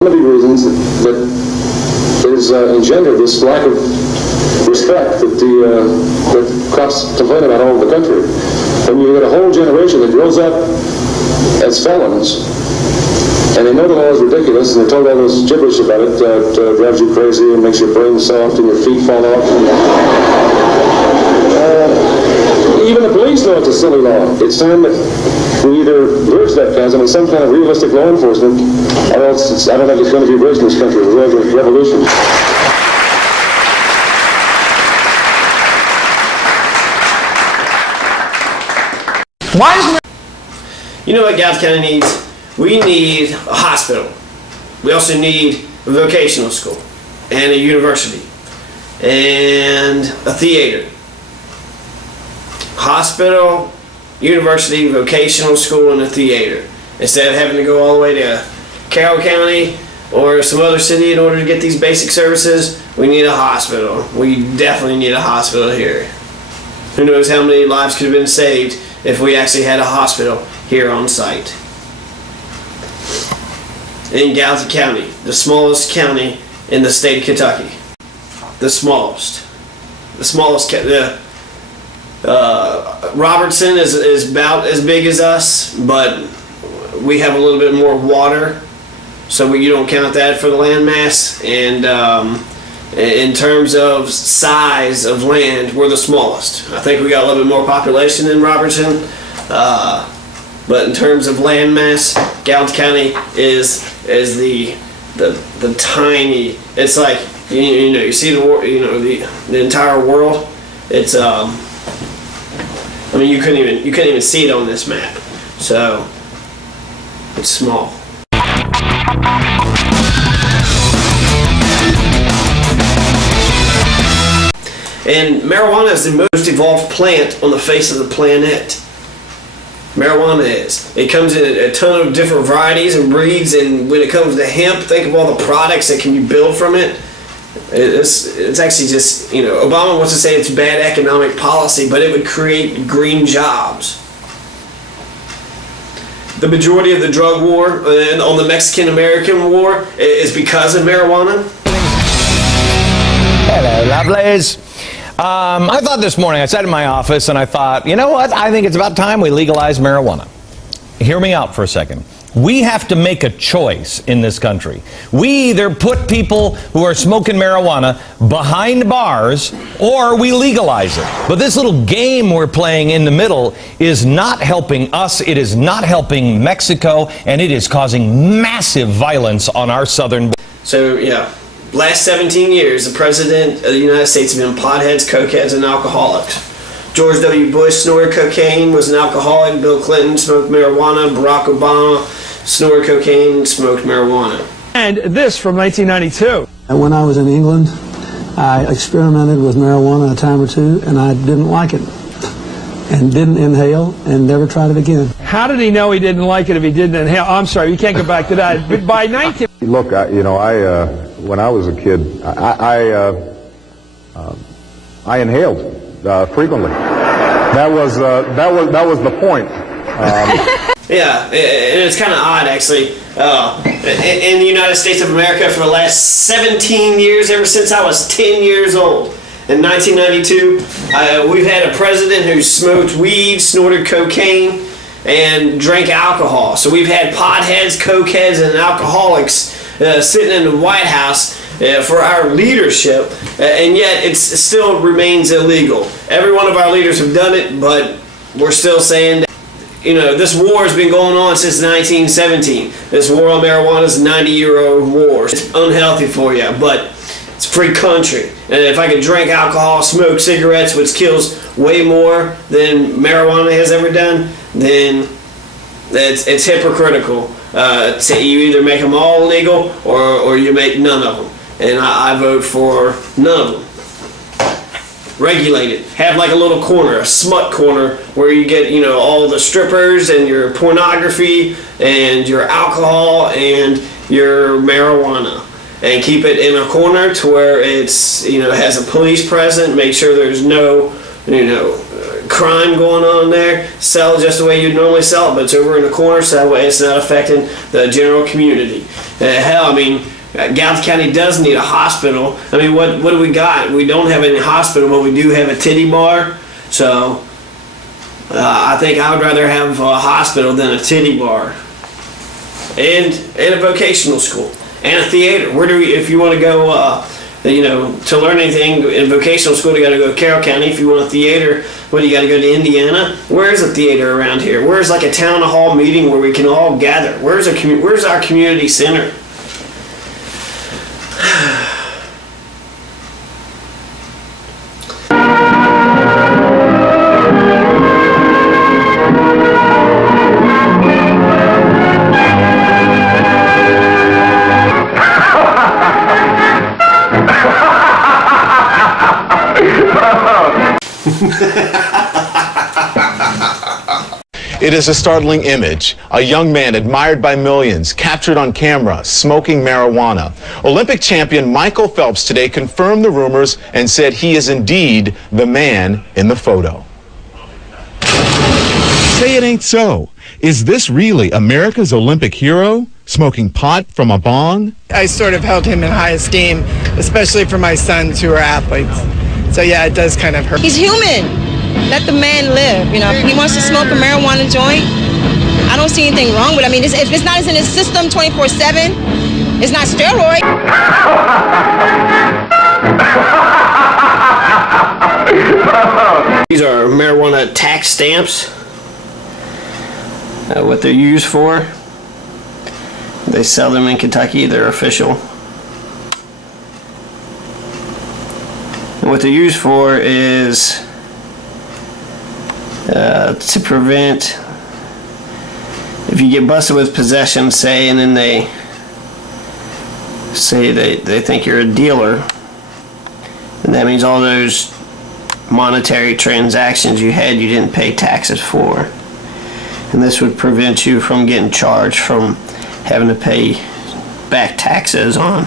One of the reasons that is engendered this lack of respect that cops complain about all over the country. When you get a whole generation that grows up as felons, and they know the law is ridiculous, and they're told all this gibberish about it that drives you crazy and makes your brain soft and your feet fall off. Even the police know it's a silly law. It's time that we either bridge that chasm with some kind of realistic law enforcement, or else I don't think it's going to be bridged in this country. We're going to revolution. Why is you know what Gallatin County needs? We need a hospital. We also need a vocational school and a university and a theater. Hospital, university, vocational school, and a theater. Instead of having to go all the way to Carroll County or some other city in order to get these basic services, we need a hospital. We definitely need a hospital here. Who knows how many lives could have been saved if we actually had a hospital here on site. In Gallatin County, the smallest county in the state of Kentucky. The smallest. Robertson is about as big as us, but we have a little bit more water, so you don't count that for the land mass. And in terms of size of land, we're the smallest. I think we got a little bit more population than Robertson, but in terms of land mass, Gallatin County is the tiny. It's like you see the entire world. It's I mean, you couldn't even see it on this map. So it's small. And marijuana is the most evolved plant on the face of the planet. Marijuana is. It comes in a ton of different varieties and breeds, and when it comes to hemp, think of all the products that can be built from it. It's actually just, Obama wants to say it's bad economic policy, but it would create green jobs. The majority of the drug war and on the Mexican-American war is because of marijuana. Hello, lovelies. I thought this morning, I sat in my office and I thought, you know what? I think it's about time we legalize marijuana. Hear me out for a second. We have to make a choice in this country. We either put people who are smoking marijuana behind bars or we legalize it. But this little game we're playing in the middle is not helping us, it is not helping Mexico, and it is causing massive violence on our southern border. So, yeah. Last 17 years, the President of the United States has been potheads, cokeheads, and alcoholics. George W. Bush snorted cocaine, was an alcoholic. Bill Clinton smoked marijuana. Barack Obama snorted cocaine, smoked marijuana. And this from 1992. When I was in England, I experimented with marijuana a time or two, and I didn't like it. And didn't inhale, and never tried it again. How did he know he didn't like it if he didn't inhale? I'm sorry, you can't go back to that. But by 19... Look, when I was a kid, I inhaled frequently. That was the point. Yeah, and it's kind of odd, actually. In the United States of America for the last 17 years, ever since I was 10 years old, in 1992, we've had a president who smoked weed, snorted cocaine, and drank alcohol. So we've had potheads, cokeheads, and alcoholics sitting in the White House for our leadership, and yet it still remains illegal. Every one of our leaders have done it, but we're still saying that, this war has been going on since 1917. This war on marijuana is a 90-year-old war. It's unhealthy for you, but it's a free country. And if I could drink alcohol, smoke cigarettes, which kills way more than marijuana has ever done, then it's hypocritical. You either make them all legal or you make none of them. And I vote for none of them. Regulate it. Have like a little corner, a smut corner, where you get, all the strippers and your pornography and your alcohol and your marijuana. And keep it in a corner to where it's, has a police present. Make sure there's no, crime going on there, sell it just the way you'd normally sell it, but it's over in the corner, so that way it's not affecting the general community. Hell, I mean, Gallatin County does need a hospital. I mean, what do we got? We don't have any hospital, but we do have a titty bar. So I think I would rather have a hospital than a titty bar. And a vocational school and a theater. Where do we, if you want to go, you know, to learn anything in vocational school, you got to go to Carroll County. If you want a theater, well, you got to go to Indiana. Where's a theater around here? Where's like a town hall meeting where we can all gather? Where's our community center? It is a startling image. A young man admired by millions, captured on camera, smoking marijuana. Olympic champion Michael Phelps today confirmed the rumors and said he is indeed the man in the photo. Say it ain't so. Is this really America's Olympic hero, smoking pot from a bong? I sort of held him in high esteem, especially for my sons who are athletes. So yeah, it does kind of hurt. He's human. Let the man live. You know, if he wants to smoke a marijuana joint, I don't see anything wrong with it. I mean, if it's not in his system 24/7, it's not steroid. These are marijuana tax stamps. What they're used for. They sell them in Kentucky. They're official. And what they're used for is to prevent, if you get busted with possession, say, and then they say they think you're a dealer, and that means all those monetary transactions you had, you didn't pay taxes for. And this would prevent you from getting charged from having to pay back taxes on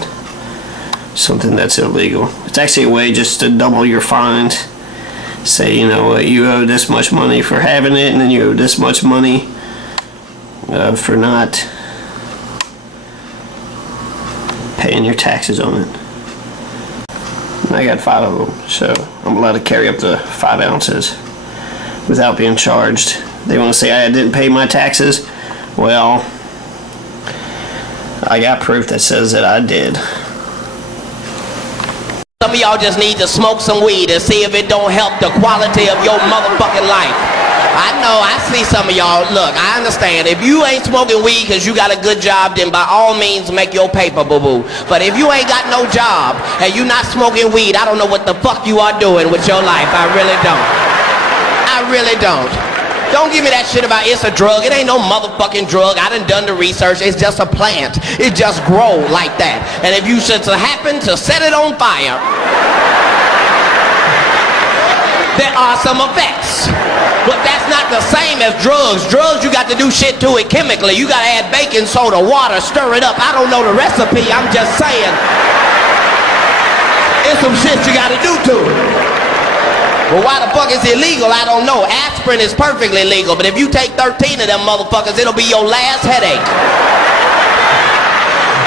something that's illegal. It's actually a way just to double your fines. Say, you know, you owe this much money for having it, and then you owe this much money for not paying your taxes on it. And I got 5 of them, so I'm allowed to carry up to 5 ounces without being charged. They want to say I didn't pay my taxes. Well, I got proof that says that I did. Some of y'all just need to smoke some weed and see if it don't help the quality of your motherfucking life. I know, I see some of y'all. Look, I understand. If you ain't smoking weed because you got a good job, then by all means make your paper, boo-boo. But if you ain't got no job and you not smoking weed, I don't know what the fuck you are doing with your life. I really don't. I really don't. Don't give me that shit about it's a drug. It ain't no motherfucking drug. I done the research. It's just a plant. It just grows like that. And if you should happen to set it on fire, there are some effects. But that's not the same as drugs. Drugs, you got to do shit to it chemically. You got to add baking soda, water, stir it up. I don't know the recipe. I'm just saying. It's some shit you got to do to it. Well, why the fuck is it illegal? I don't know. Aspirin is perfectly legal, but if you take 13 of them motherfuckers, it'll be your last headache.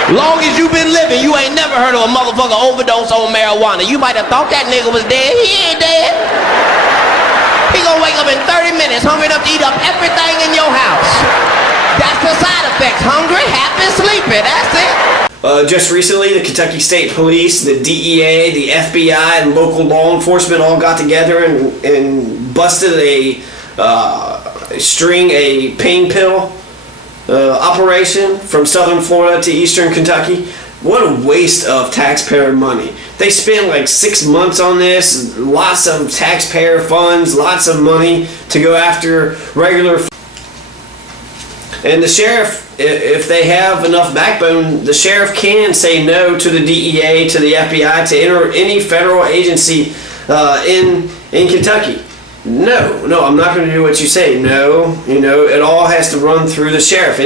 Long as you've been living, you ain't never heard of a motherfucker overdose on marijuana. You might have thought that nigga was dead. He ain't dead. He gonna wake up in 30 minutes hungry enough to eat up everything in your house. That's the side effects. Hungry, happy, sleepy. That's it. Just recently, the Kentucky State Police, the DEA, the FBI, and local law enforcement all got together and busted a pain pill operation from southern Florida to eastern Kentucky. What a waste of taxpayer money. They spent like 6 months on this, lots of taxpayer funds, lots of money to go after regular. And the sheriff, if they have enough backbone, the sheriff can say no to the DEA, to the FBI, to enter any federal agency in Kentucky. No, I'm not going to do what you say. No, it all has to run through the sheriff.